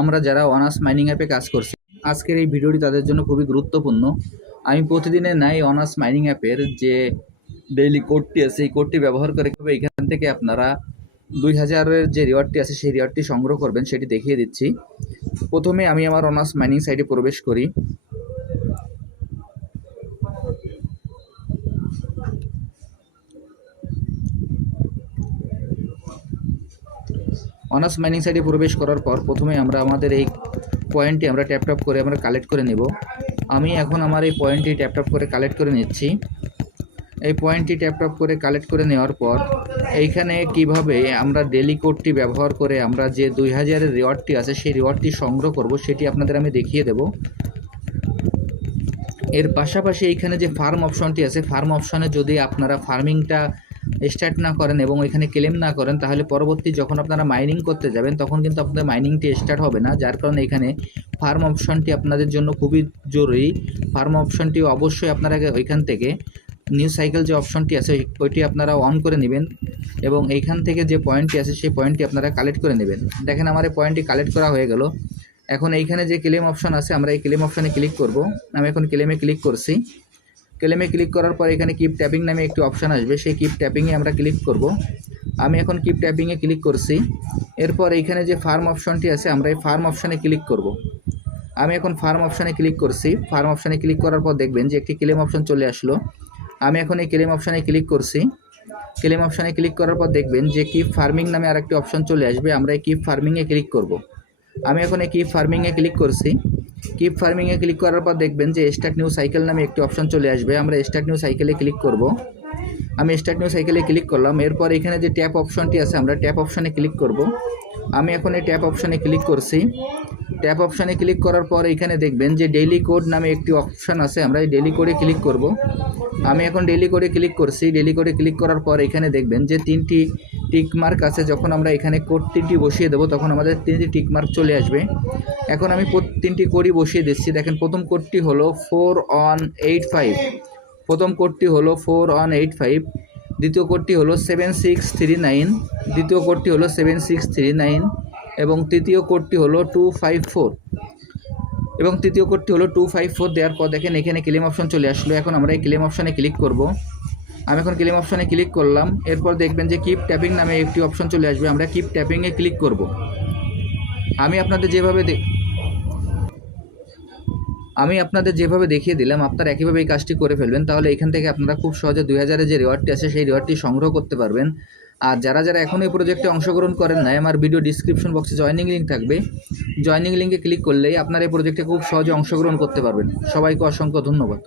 আমরা যারা honours mining অ্যাপে কাজ করছি, আজকের এই ভিডিওটি তাদের জন্য খুবই গুরুত্বপূর্ণ। আমি প্রতিদিনে নাই অনার্স মাইনিং অ্যাপের যে ডেইলি কোডটি আছে, এই কোডটি ব্যবহার করে কীভাবে এখান থেকে আপনারা দুই হাজারের যে রিওয়ার্ডটি আছে, সেই রিওয়ার্ডটি সংগ্রহ করবেন, সেটি দেখিয়ে দিচ্ছি। প্রথমে আমি আমার অনার্স মাইনিং সাইটে প্রবেশ করি। অনার্স মাইনিং সাইডে প্রবেশ করার পর প্রথমে আমরা আমাদের এই পয়েন্টটি আমরা ট্যাপ ট্যাপ করে আমরা কালেক্ট করে নেব। আমি এখন আমার এই পয়েন্টটি ট্যাপ ট্যাপ করে কালেক্ট করে নিচ্ছি। এই পয়েন্টটি ট্যাপ ট্যাপ করে কালেক্ট করে নেওয়ার পর এইখানে কীভাবে আমরা ডেলি কোডটি ব্যবহার করে আমরা যে দুই হাজারের রিওয়ার্ডটি আছে সেই রিওয়ার্ডটি সংগ্রহ করব সেটি আপনাদের আমি দেখিয়ে দেব। এর পাশাপাশি এইখানে যে ফার্ম অপশনটি আছে ফার্ম অপশনে যদি আপনারা ফার্মিংটা স্টার্ট না করেন এবং এখানে ক্লেম না করেন, তাহলে পরবর্তী যখন আপনারা মাইনিং করতে যাবেন, তখন কিন্তু আপনাদের মাইনিংটি স্টার্ট হবে না। যার কারণে এখানে ফার্ম অপশনটি আপনাদের জন্য খুবই জরুরি। ফার্ম অপশনটি অবশ্যই আপনারা ওইখান থেকে নিউ সাইকেল যে অপশনটি আছে, ওইটি আপনারা অন করে নেবেন এবং এইখান থেকে যে পয়েন্টটি আছে, সেই পয়েন্টটি আপনারা কালেক্ট করে নেবেন। দেখেন আমার এই পয়েন্টটি কালেক্ট করা হয়ে গেল। এখন এইখানে যে ক্লেম অপশন আছে, আমরা এই ক্লেম অপশানে ক্লিক করব। আমি এখন ক্লেমে ক্লিক করছি। ক্লেমে ক্লিক করার পর এখানে কিপ ট্যাপিং নামে একটি অপশান আসবে। সেই কিপ ট্যাপিংয়ে আমরা ক্লিক করব। আমি এখন কিপ ট্যাপিংয়ে ক্লিক করছি। এরপর এইখানে যে ফার্ম অপশনটি আছে, আমরা এই ফার্ম অপশানে ক্লিক করব। আমি এখন ফার্ম অপশানে ক্লিক করছি। ফার্ম অপশানে ক্লিক করার পর দেখবেন যে একটি ক্লেম অপশন চলে আসলো। আমি এখন এই ক্লেম অপশানে ক্লিক করছি। ক্লেম অপশানে ক্লিক করার পর দেখবেন যে কিপ ফার্মিং নামে আরেকটি অপশন চলে আসবে। আমরা এই কিপ ফার্মিংয়ে ক্লিক করব। আমি এখন এই কিপ ফার্মিংয়ে ক্লিক করছি। কিপ ফার্মিংয়ে ক্লিক করার পর দেখবেন যে স্টার্ট নিউ সাইকেল নামে একটি অপশন চলে আসবে। আমরা স্টার্ট নিউ সাইকেলে ক্লিক করব। আমি স্টার্ট নিউ সাইকেলে ক্লিক করলাম। এরপর এখানে যে ট্যাপ অপশনটি আছে, আমরা ট্যাপ অপশনে ক্লিক করব। আমি এখন এই ট্যাপ অপশনে ক্লিক করছি। ট্যাপ অপশনে ক্লিক করার পর এখানে দেখবেন যে ডেইলি কোড নামে একটি অপশন আছে। আমরা এই ডেইলি কোডে ক্লিক করব। আমি এখন ডেইলি কোডে ক্লিক করছি। ডেইলি কোডে ক্লিক করার পর এখানে দেখবেন যে তিনটি টিক মার্ক আছে, যখন আমরা এখানে কোড তিনটি বসিয়ে দেবো, তখন আমাদের তিনটি টিক মার্ক চলে আসবে। এখন আমি তিনটি কোডই বসিয়ে দিচ্ছি। দেখেন, প্রথম কোডটি হলো ফোর অন এইট ফাইভ প্রথম কোডটি হলো ফোর অন এইট ফাইভ দ্বিতীয় কোডটি হলো সেভেন সিক্স থ্রি নাইন দ্বিতীয় কোডটি হলো সেভেন সিক্স থ্রি নাইন এবং তৃতীয় কোডটি হলো টু ফাইভ ফোর এবং তৃতীয় কোডটি হলো টু ফাইভ ফোর দেওয়ার পর দেখেন, এখানে ক্লেম অপশন চলে আসলো। এখন আমরা এই ক্লেম অপশনে ক্লিক করব। আমি এখন ক্লেম অপশনে ক্লিক করলাম, এরপর দেখবেন যে কিপ ট্যাপিং নামে একটি অপশন চলে আসবে, আমরা কিপ ট্যাপিংয়ে ক্লিক করব। আমি আপনাদের যেভাবে আমি আপনাদের যেভাবে দেখিয়ে দিলাম, আপনারা একইভাবে এই কাজটি করে ফেলবেন, তাহলে এখান থেকে আপনারা খুব সহজে দুই হাজারের যে রিওয়ার্ডটি আছে, সেই রিওয়ার্ডটি সংগ্রহ করতে পারবেন। আর যারা যারা এখন এই প্রজেক্টে অংশগ্রহণ করেন নাই, আমার ভিডিও ডিসক্রিপশন বক্সে জয়নিং লিঙ্ক থাকবে। জয়নিং লিঙ্কে ক্লিক করলেই আপনারা এই প্রজেক্টে খুব সহজে অংশগ্রহণ করতে পারবেন। সবাইকে অসংখ্য ধন্যবাদ।